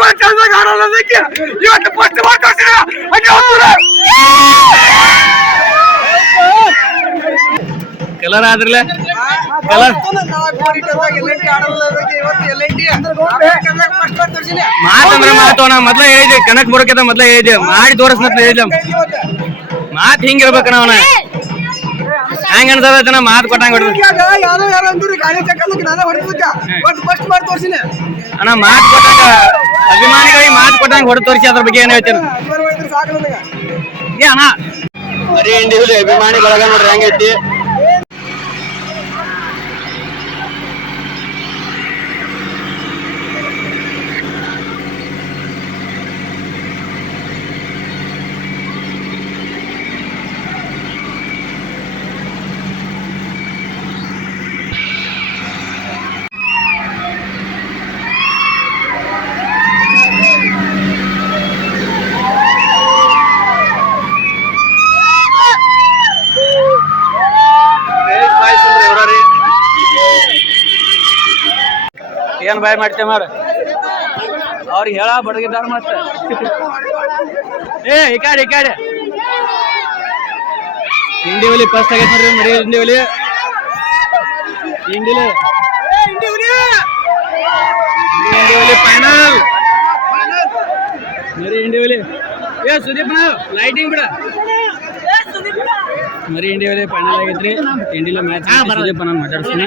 ವರ್ಷ ಚಂದಾಗ ಆಡೋದಕ್ಕೆ ಇವತ್ತು ಕಲರ್ ಆದ್ರಲ್ಲ? ಕಲರ್ ಮಾತಂದ್ರೆ ಮಾತು ನಾ ಮೊದ್ಲ ಹೇಳಿದೆ ಕನಕ್ ಬರೋಕಿಂತ ಮೊದ್ಲ ಮಾಡಿ ತೋರಿಸ್ನತ್ ಹೇಳಿದ್ದೆ. ಮಾತ್ ಹಿಂಗ ಇರ್ಬೇಕ ಅವನ. ಹೆಂಗ ಅನ್ಸದ ಮಾತು ಮಾತ್ ಕೊಟ್ಟಂಗ ಹೊಡ್ದು. ಯಾರೋ ಯಾರೋ ಅಂದ್ರು ಗಾಡಿ ಚಕ್ಕಂದ್ರೆ ನಾನು ಹೊಡೆದ್ಬಿಟ್ಟ ಬಟ್ ಫಸ್ಟ್ ಮಾಡಿ ತೋರ್ಸಿನಿ. ಅಣ್ಣ ಮಾತು ಕೊಟ್ಟಂಗ ಅಭಿಮಾನಿಗಳಿಗೆ ಮಾತು ಕೊಟ್ಟಂಗ ಹೊಡೆದು ತೋರಿಸಿ ಅದ್ರ ಬಗ್ಗೆ ಏನು ಹೇಳ್ತೀನಿ ಏ ಅಣ್ಣ. ಬರೀ ಇಂಡಿವಿಜುವಲ್ ಅಭಿಮಾನಿ ಬಳಗ ನೋಡ್ರಿ ಹೆಂಗೈತಿ. ಏನ್ ಬಾಯ್ ಮಾಡ್ತೇ ಮಾಡ ಅವ್ರಿಗೆ ಹೇಳ ಬಡಗಿದ್ದಾರ ಮತ್ತೆ. ಏ ಈ ಇಕಾಡಿ ಈ ಕಾಡಿ. ಇಂಡಿ ಒಲಿ ಫಸ್ಟ್ ಆಗೈತೆ ನೋಡ್ರಿ ಮರಿ ಇಂಡಿ ಒಲಿ. ಇಂಡಿಲಿ ಇಂಡಿ ಒಲಿ ಫೈನಲ್ ಮರಿ ಇಂಡಿ ಒಲಿ. ಏ ಸುದೀಪ್ ಲೈಟಿಂಗ್ ಬಿಡ. ಮರಿ ಇಂಡಿ ಒಲಿ ಫೈನಲ್ ಆಗೈತ್ರಿ. ಇಂಡಿಲ ಮ್ಯಾಚ್ ಸುದೀಪ್ ನಾನು ಮಾತಾಡ್ತೀನಿ.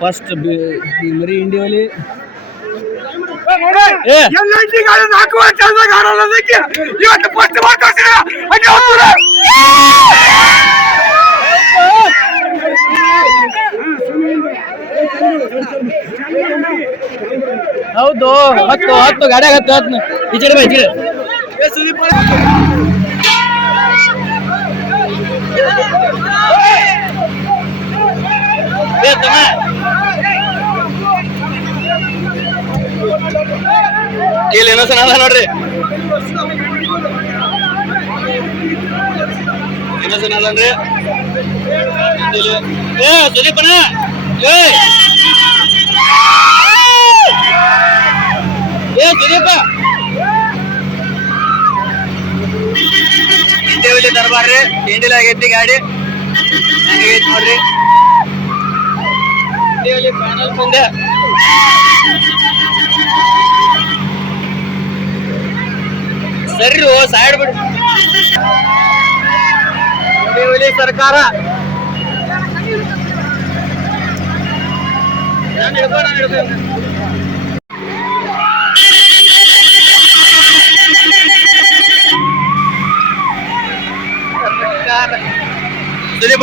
ಫಸ್ಟ್ ಮರಿ ಆಡೋದಕ್ಕೆ ಇವತ್ತು ಫಸ್ಟ್ ಹೌದು ಹತ್ತು ಹತ್ತು ಗಾಡಿ ಹತ್ತು ಹತ್ತು ಈಚೆ ಏ ತಮ್ಮ ಇಲ್ಲಿ ಏನೋ ಸಣ್ಣ ನೋಡ್ರಿ ಏನೋ ಸಣ್ಣ ಅದನ್ರಿ ಇಲ್ಲಿ ಏ ಸುದೀಪನ ಏ ಏ ಸುದೀಪ ಇಂಡಿವಿಲಿ ದರ್ಬಾರ್ರಿ ಇಂಡಿಲಿ ಆಗೈತಿ ಗಾಡಿ ಹೆಂಗೈತಿ ನೋಡ್ರಿ ಇಂಡಿವಿಲಿ ಫೈನಲ್ ಮುಂದೆ. ಸರಿ ಓ ಸೈಡ್ ಬಿಡು. ಸರ್ಕಾರ. ನಾನು ಹಿಡ್ಕೊ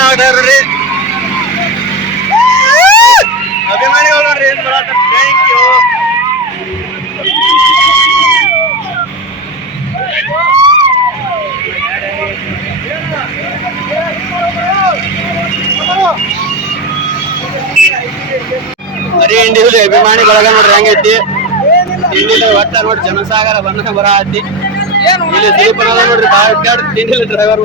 ನಾನು ಇಂಡಿವಿಜುವಲ್ ಅಭಿಮಾನಿ ಬಳಗ ನೋಡ್ರಿ ಹೆಂಗೈತಿ ಇಂಡಿಲಿ ಒಟ್ಟ ನೋಡ್ರಿ, ಜನಸಾಗರ ಬಂದ ಬರ ಹತ್ತಿ ಇಲ್ಲಿ ದೀಪ ನೋಡ್ರಿ, ಬಾಳ ಅಡ್ಡಾಡ್ ತಿಂಡಿಲಿ ಡ್ರೈವರ್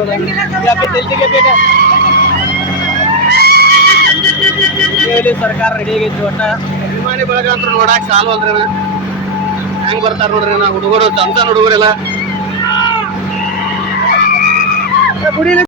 ಇಲ್ಲಿ ಸರ್ಕಾರ ರೆಡಿ ಆಗೈತಿ ಒಟ್ಟ. ಅಭಿಮಾನಿ ಬಳಗ ಅಂತ ನೋಡಾಕ್ ಸಾಲು ಅಲ್ರಿ ಹೆಂಗ್ ಬರ್ತಾರ ನೋಡ್ರಿ ನಾ ಹುಡುಗರು, ಚಂದ ಹುಡುಗರೆಲ್ಲ.